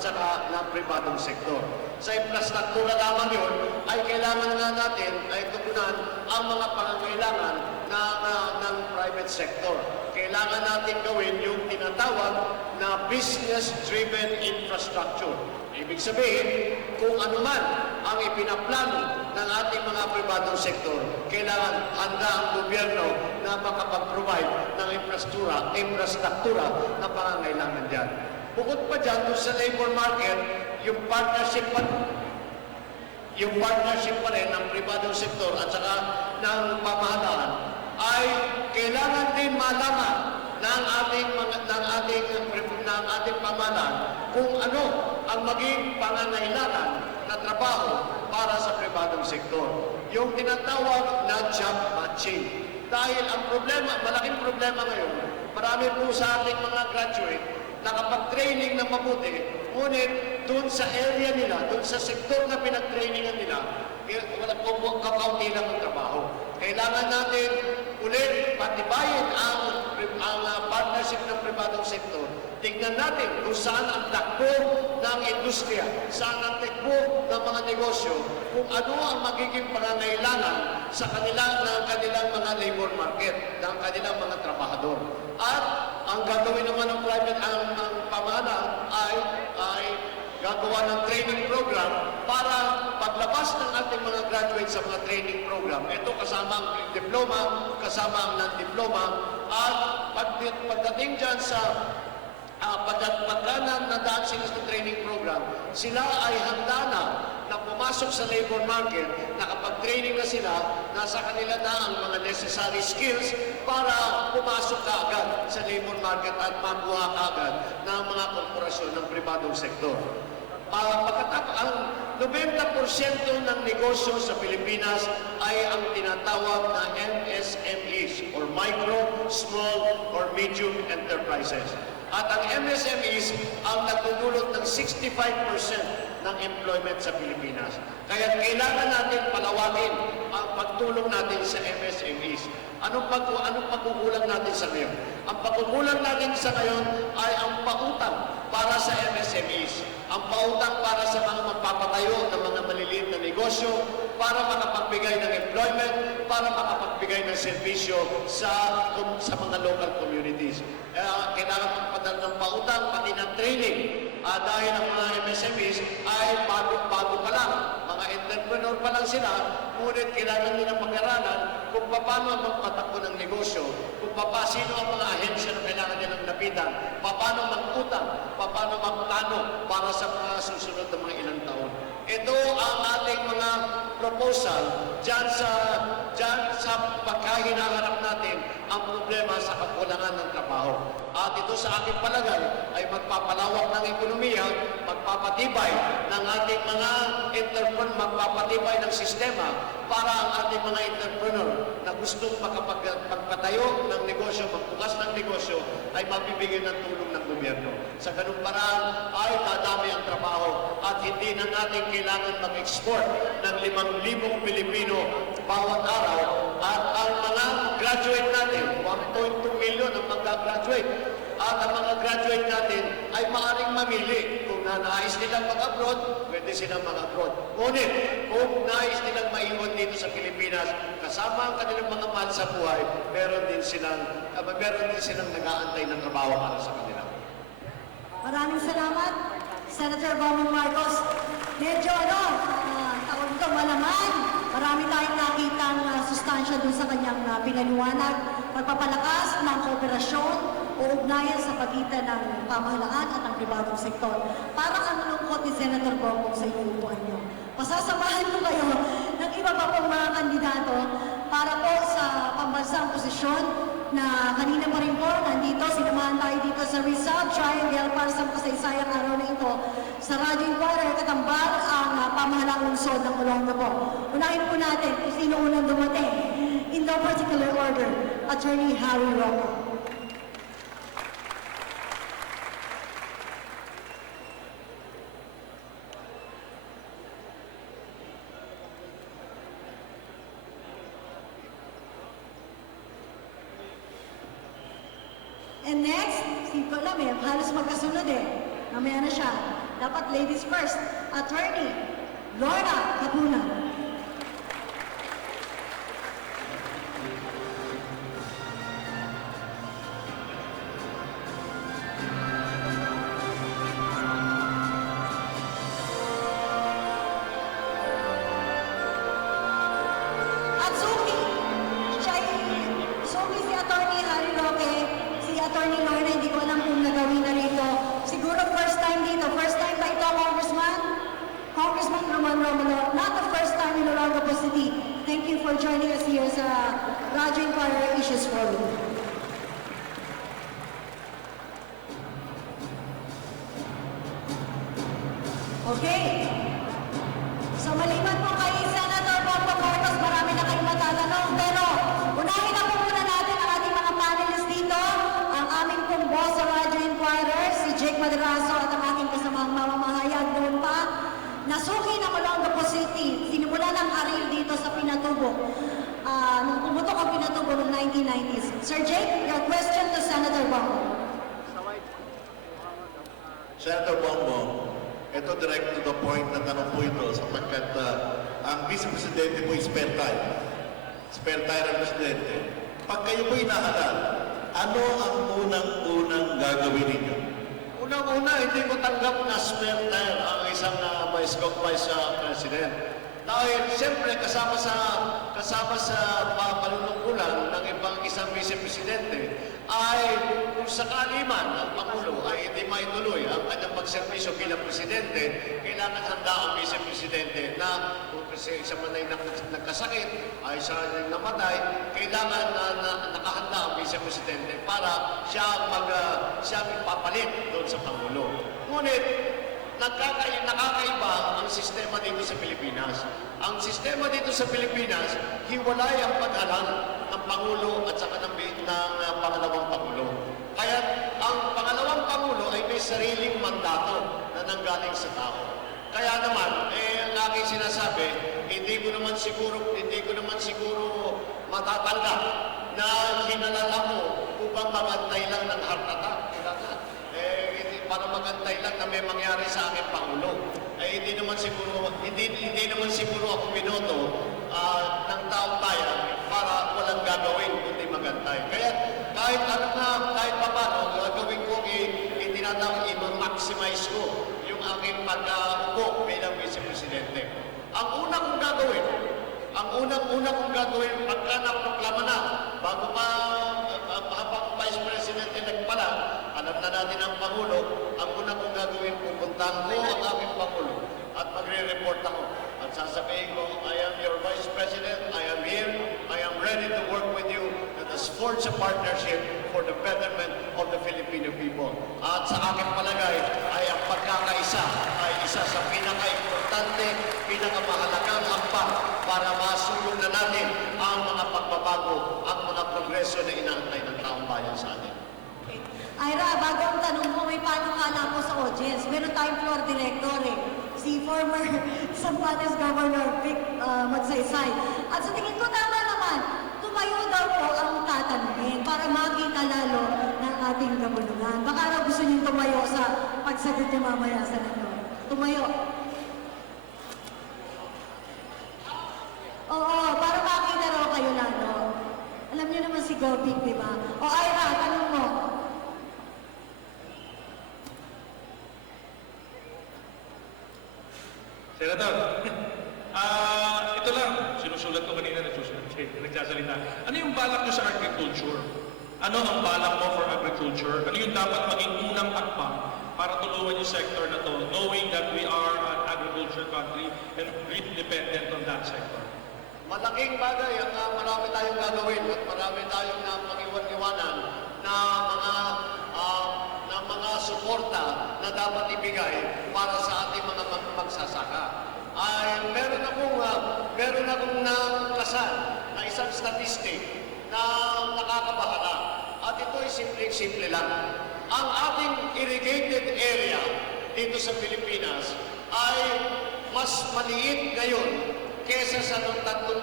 saka ng pribadong sektor. Sa infrastruktura lamang yun, ay kailangan nga natin ay tugunan ang mga pangangailangan ng private sector. Kailangan natin gawin yung tinatawag na business-driven infrastructure. Ibig sabihin, kung ano man ang ipinaplano ng ating mga pribadong sektor, kailangan handa ang gobyerno na makapag-provide ng infrastruktura na pangangailangan dyan. Bukod pa dyan, doon sa labor market, yung partnership pa rin ng pribadong sektor at saka ng pamahalaan ay kailangan din malaman ng ating pamahalaan kung ano ang maging pangangailangan na trabaho para sa pribadong sektor. Yung tinatawag na job matching. Dahil ang problema, malaking problema ngayon, marami po sa ating mga graduate nakapag-training na mabuti, ngunit doon sa area nila, doon sa sektor na pinag-trainingan nila, kakaunti lang ang trabaho. Kailangan natin ulit patibayin ang partnership ng pribadong sektor. Tingnan natin kung saan ang takbo ng industriya, saan ang takbo ng mga negosyo, kung ano ang magiging pangangailangan sa kanilang mga labor market, ng kanilang mga trabahador. At ang gagawin naman ng pamahalaan ay gagawa ng training program para paglabas ng ating mga graduates sa mga training program. Ito kasama ang diploma, kasama ang non-diploma, at pagdating dyan sa pagka nadaan sila sa training program, sila ay handa na pumasok sa labor market, nakapag-training na sila, nasa kanila na ang mga necessary skills para pumasok ka agad sa labor market at makuha ka agad ng mga korporasyon ng pribadong sektor. Ang 90% ng negosyo sa Pilipinas ay ang tinatawag na MSMEs or Micro, Small, or Medium Enterprises. At ang MSMEs ang nagdudulot ng 65% ng employment sa Pilipinas. Kaya kailangan natin palawakin ang pagtulong natin sa MSMEs. Anong pagkukulang natin sa ngayon? Ang pagkukulang natin sa ngayon ay ang pautang para sa MSMEs. Ang pautang para sa mga magpapatayo ng mga maliliit na negosyo, para makapagbigay ng employment, para makapagbigay ng serbisyo sa mga local communities. Kailangan magpadala ng pautang, pati ng training. Dahil ang mga MSMEs ay bago pa lang. Mga entrepreneur pa lang sila, ngunit kailangan nila pag-aralan kung paano magpatakbo ng negosyo, kung sino ang mga ahensya na kailangan nilang lapitan, paano mag-utang, paano magplano para sa mga susunod na mga ilang taon. Ito ang ating mga proposal dyan sa pagkahinaharap natin ang problema sa kakulangan ng trabaho. At ito sa aking palagay ay magpapalawak ng ekonomiya, magpapatibay ng ating mga entrepreneur, magpapatibay ng sistema para ang ating mga entrepreneur na gustong magpatayo ng negosyo, magbukas ng negosyo, ay mabibigyan ng tulong ng gobyerno. Sa ganung paraan ay dadami ang trabaho at hindi na natin kailangan mag-export ng 5,000 Pilipino bawat araw at ang mga graduate natin, 1.2 million ang mag-graduate. At ang mga graduate natin ay maaaring mamili. Kung nais nilang mag-abroad, pwede silang mag-abroad. Ngunit, kung nais nilang maiwan dito sa Pilipinas, kasama ang kanilang mga mahal sa buhay, meron din silang nag-aantay ng trabaho para sa kanila. Maraming salamat, Senator Bongbong Marcos. Medyo tawag ito, malaman. Marami tayong nakitang sustansya dun sa kanyang pinaliwanag. Pagpapalakas ng kooperasyon o ugnayan sa pagitan ng pamahalaan at ng pribadong sektor. Parang ang lungkot ni Senator Bongbong sa inuupuan niyo. Pasasamahan ko kayo ng iba pa pong mga kandidato para po sa pambansang posisyon na kanina pa rin po nandito, sinamahan tayo dito sa Rizal Triangle para sa makasaysayang araw na ito. Sa Radyo Inquirer, katambal ang pamahalaang lungsod ng Olongapo po. Unahin po natin kung sino unang dumating. In no particular order, Attorney Harry Roque. And next, si Palamir, halos magkasunod eh. Mamaya na siya. Dapat ladies first. Attorney Lorna Cabunan. At Suki, Suki si Attorney Harry Roque, si Attorney Lorna, hindi ko alam kung nagawin na rito. Siguro first time dito. First time ba ito, Congressman? Congressman Roman Romano, not the first time in Olongapo City. Thank you for joining us here sa Radyo Inquirer Issues Forum. Okay. So maliban po kay Senator Bongbong Marcos, marami na kayong matatanong. Pero unahin na po muna natin ang ating mga panelists dito. Ang aming pong boss sa Radyo Inquirer, si Jake Madrazo at ang aking kasamang mamamahayag doon pa. Nasuki ng Olongapo City, sinimula ng aril dito sa Pinatubo. Nung pumutok ang Pinatubo noong 1990s. Sir Jake, your question to Senator Bongbong. Senator Bongbong, ito direct to the point na tanong po ito sapagkat ang Vice Presidente po ay spare tire. Spare tire ang Presidente. Pag kayo po inahalal, ano ang unang-unang gagawin ninyo? Unang-una, hindi ko tanggap na spare tire ang isang Vice President. Dahil siyempre kasama sa panunungkulan ng isang Vice Presidente ay kung sakali man ang Pangulo ay hindi maituloy ang kanyang pagserbisyo bilang Presidente, kailangan handa ang Vice Presidente na kung kasi isa man ay nagkasakit, ay isa ay namatay, kailangan na nakahanda ang Vice Presidente para siya magpapalit doon sa Pangulo. Ngunit, nakakaiba ang sistema dito sa Pilipinas. Ang sistema dito sa Pilipinas, hiwalay ang pag-alam ng Pangulo at saka ng pangalawang Pangulo. Kaya ang pangalawang Pangulo ay may sariling mandato na nanggaling sa tao. Kaya naman, ang aking sinasabi, hindi ko naman siguro matatanggap na hinalala mo upang magantay lang ng heart attack. Para magantay lang na may mangyari sa aking Pangulo. Ay hindi naman siguro ako binoto ng taong bayan para walang gagawin kundi magantay. Kaya kahit pa paano, gagawin ko itinatawag i-maximize ko yung aking pag-upo bilang Vice Presidente. Ang unang kong gagawin pagka naproklama na, bago pa habang Vice President elect pala, alam na natin ang Pangulo, ang una kong gagawin, pupuntahan ko ang aking Pangulo at magre-report ako. At sasabihin ko, I am your Vice President, I am here, I am ready to work with you to forge a partnership for the betterment of the Filipino people. At sa aking palagay ay ang pagkakaisa ay isa sa pinaka-importante, pinakamahalagang hakbang para masulong na natin ang mga pagbabago, ang mga progreso na inaantay ng taong bayan sa atin. Ira, bago ang tanong mo, may panukala ko sa audience. Meron tayong floor director si former Zambales Governor Vic Magsaysay. At sa tingin ko tama naman, tumayo daw po ang tatanungin para makita lalo ng ating kabulungan. Baka na gusto niyong tumayo sa pagsagot niya mamaya sa nanong. Tumayo. Oo, para makita raw kayo lalo. Alam niyo naman si Govic, di ba? O Ira, tanong mo. Senator, ito lang, sinusulat ko kanina, nagsasalita. Ano yung balak nyo sa agriculture? Ano ang balak mo for agriculture? Ano yung dapat maging unang hakbang para tulungan yung sector na to, knowing that we are an agriculture country and really dependent on that sector? Malaking bagay ang marami tayong gagawin at marami tayong pag-iwan-iwanan na mga suporta na dapat ibigay para sa ating mga magsasaka. Ay meron akong nakasal na isang statistic na nakakabahala. At ito ay simple lang. Ang ating irrigated area dito sa Pilipinas ay mas maliit ngayon kesa sa noong 30